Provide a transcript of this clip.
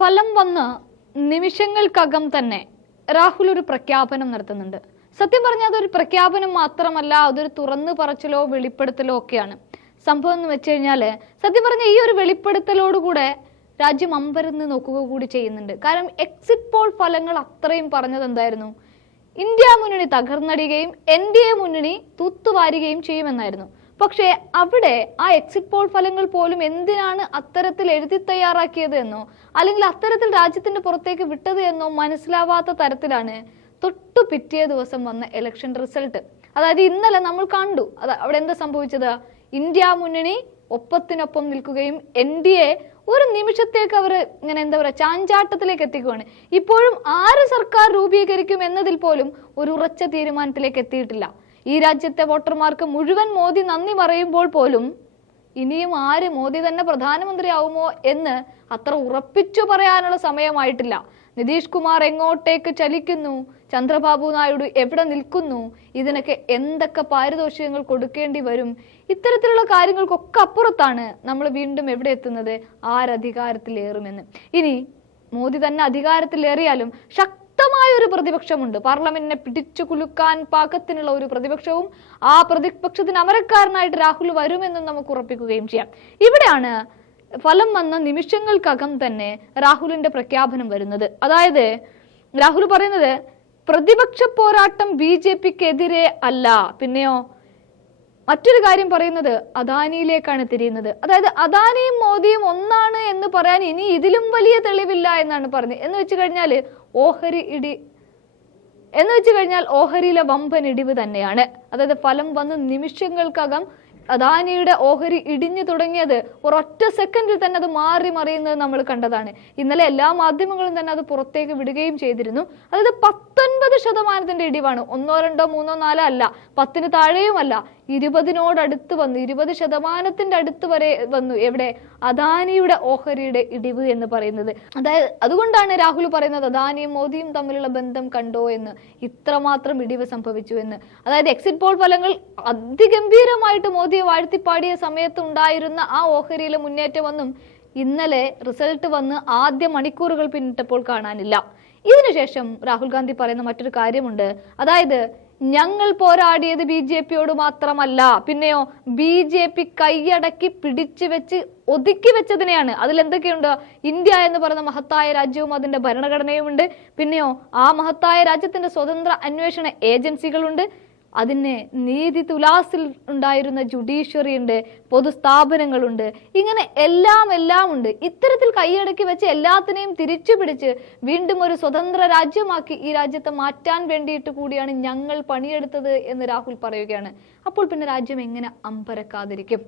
ഫലം വന്ന് നിമിഷങ്ങൾക്കകം തന്നെ രാഹുൽ ഒരു പ്രഖ്യാപനം നടത്തുന്നുണ്ട്. സത്യം പറഞ്ഞാൽ അതൊരു പ്രഖ്യാപനം മാത്രമല്ല, അതൊരു തുറന്നു പറച്ചിലോ വെളിപ്പെടുത്തലോ ഒക്കെയാണ്. സംഭവം എന്ന് വെച്ച് കഴിഞ്ഞാൽ സത്യം പറഞ്ഞ ഈ ഒരു വെളിപ്പെടുത്തലോടുകൂടെ രാജ്യം അമ്പരന്ന് നോക്കുക കൂടി ചെയ്യുന്നുണ്ട്. കാരണം എക്സിറ്റ് പോൾ ഫലങ്ങൾ അത്രയും പറഞ്ഞത് എന്തായിരുന്നു? ഇന്ത്യ മുന്നണി തകർന്നടിയുകയും NDA മുന്നണി തൂത്തുവാരുകയും ചെയ്യുമെന്നായിരുന്നു. പക്ഷേ അവിടെ ആ എക്സിറ്റ് പോൾ ഫലങ്ങൾ പോലും എന്തിനാണ് അത്തരത്തിൽ എഴുതി തയ്യാറാക്കിയത് എന്നോ അല്ലെങ്കിൽ അത്തരത്തിൽ രാജ്യത്തിന്റെ പുറത്തേക്ക് വിട്ടത് എന്നോ മനസ്സിലാവാത്ത തരത്തിലാണ് തൊട്ടു പിറ്റേ ദിവസം വന്ന ഇലക്ഷൻ റിസൾട്ട്. അതായത് ഇന്നലെ നമ്മൾ കണ്ടു അവിടെ എന്താ സംഭവിച്ചത്? ഇന്ത്യ മുന്നണി ഒപ്പത്തിനൊപ്പം നിൽക്കുകയും NDA ഒരു നിമിഷത്തേക്ക് അവർ ഇങ്ങനെ എന്താ പറയുക ചാഞ്ചാട്ടത്തിലേക്ക് എത്തിക്കുകയാണ്. ഇപ്പോഴും ആര് സർക്കാർ രൂപീകരിക്കും എന്നതിൽ പോലും ഒരു ഉറച്ച തീരുമാനത്തിലേക്ക് എത്തിയിട്ടില്ല. ഈ രാജ്യത്തെ വോട്ടർമാർക്ക് മുഴുവൻ മോദി നന്ദി പറയുമ്പോൾ പോലും ഇനിയും ആര് മോദി തന്നെ പ്രധാനമന്ത്രിയാവുമോ എന്ന് അത്ര ഉറപ്പിച്ചു പറയാനുള്ള സമയമായിട്ടില്ല. നിതീഷ് കുമാർ എങ്ങോട്ടേക്ക് ചലിക്കുന്നു, ചന്ദ്രബാബു നായിഡു എവിടെ നിൽക്കുന്നു, ഇതിനൊക്കെ എന്തൊക്കെ പാരിതോഷികങ്ങൾ കൊടുക്കേണ്ടി വരും, ഇത്തരത്തിലുള്ള കാര്യങ്ങൾക്കൊക്കെ അപ്പുറത്താണ് നമ്മൾ വീണ്ടും എവിടെ എത്തുന്നത്? ആരധികാരത്തിലേറുമെന്ന്. ഇനി മോദി തന്നെ അധികാരത്തിലേറിയാലും ശക്തമായ ഒരു പ്രതിപക്ഷമുണ്ട്. പാർലമെന്റിനെ പിടിച്ചു കുലുക്കാൻ പാകത്തിനുള്ള ഒരു പ്രതിപക്ഷവും ആ പ്രതിപക്ഷത്തിന് അമരക്കാരനായിട്ട് രാഹുൽ വരുമെന്നും നമുക്ക് ഉറപ്പിക്കുകയും ചെയ്യാം. ഇവിടെയാണ് ഫലം വന്ന നിമിഷങ്ങൾക്കകം തന്നെ രാഹുലിന്റെ പ്രഖ്യാപനം വരുന്നത്. അതായത് രാഹുൽ പറയുന്നത് പ്രതിപക്ഷ പോരാട്ടം BJPക്കെതിരെ അല്ല, പിന്നെയോ മറ്റൊരു കാര്യം പറയുന്നത് അദാനിയിലേക്കാണ് തിരിയുന്നത്. അതായത് അദാനിയും മോദിയും ഒന്നാണ് എന്ന് പറയാൻ ഇനി ഇതിലും വലിയ തെളിവില്ല എന്നാണ് പറഞ്ഞത്. എന്ന് വെച്ച് കഴിഞ്ഞാൽ ഓഹരിയിലെ വമ്പൻ ഇടിവ് തന്നെയാണ്. അതായത് ഫലം വന്ന് നിമിഷങ്ങൾക്കകം അദാനിയുടെ ഓഹരി ഇടിഞ്ഞു തുടങ്ങിയത് ഒരൊറ്റ സെക്കൻഡിൽ തന്നെ അത് മാറി മറിയുന്നത് നമ്മൾ കണ്ടതാണ്. ഇന്നലെ എല്ലാ മാധ്യമങ്ങളും തന്നെ അത് പുറത്തേക്ക് വിടുകയും ചെയ്തിരുന്നു. അതായത് 19% ഇടിവാണ്. 1, 2, 3, 4 അല്ല, 10 താഴെയുമല്ല, 20-നോടടുത്ത് വന്നു, 20% അടുത്ത് വരെ വന്നു. എവിടെ? അദാനിയുടെ ഓഹരിയുടെ ഇടിവ് എന്ന് പറയുന്നത്. അതായത് അതുകൊണ്ടാണ് രാഹുൽ പറയുന്നത് അദാനിയും മോദിയും തമ്മിലുള്ള ബന്ധം കണ്ടോ എന്ന്, ഇത്രമാത്രം ഇടിവ് സംഭവിച്ചു എന്ന്. അതായത് എക്സിറ്റ് പോൾ ഫലങ്ങൾ അതിഗംഭീരമായിട്ട് മോദിയെ വാഴ്ത്തിപ്പാടിയ സമയത്ത് ഉണ്ടായിരുന്ന ആ ഓഹരിയിലെ മുന്നേറ്റമൊന്നും ഇന്നലെ റിസൾട്ട് വന്ന് ആദ്യ മണിക്കൂറുകൾ പിന്നിട്ടപ്പോൾ കാണാനില്ല. ഇതിനുശേഷം രാഹുൽ ഗാന്ധി പറയുന്ന മറ്റൊരു കാര്യമുണ്ട്. അതായത് ഞങ്ങൾ പോരാടിയത് BJPയോട് മാത്രമല്ല, പിന്നെയോ BJP കൈയടക്കി പിടിച്ചു വെച്ച് ഒതുക്കി വെച്ചതിനെയാണ്. അതിലെന്തൊക്കെയുണ്ട്? ഇന്ത്യ എന്ന് പറയുന്ന മഹത്തായ രാജ്യവും അതിന്റെ ഭരണഘടനയുമുണ്ട്. പിന്നെയോ ആ മഹത്തായ രാജ്യത്തിന്റെ സ്വതന്ത്ര അന്വേഷണ ഏജൻസികളുണ്ട്. അതിന് നീതി തുലാസിൽ ഉണ്ടായിരുന്ന ജുഡീഷ്യറി ഉണ്ട്, പൊതുസ്ഥാപനങ്ങളുണ്ട്, ഇങ്ങനെ എല്ലാം ഉണ്ട്. ഇത്തരത്തിൽ കൈയടക്കി വെച്ച് എല്ലാത്തിനെയും തിരിച്ചു പിടിച്ച് വീണ്ടും ഒരു സ്വതന്ത്ര രാജ്യമാക്കി ഈ രാജ്യത്തെ മാറ്റാൻ വേണ്ടിയിട്ട് കൂടിയാണ് ഞങ്ങൾ പണിയെടുത്തത് എന്ന് രാഹുൽ പറയുകയാണ്. അപ്പോൾ പിന്നെ രാജ്യം എങ്ങനെ അമ്പരക്കാതിരിക്കും?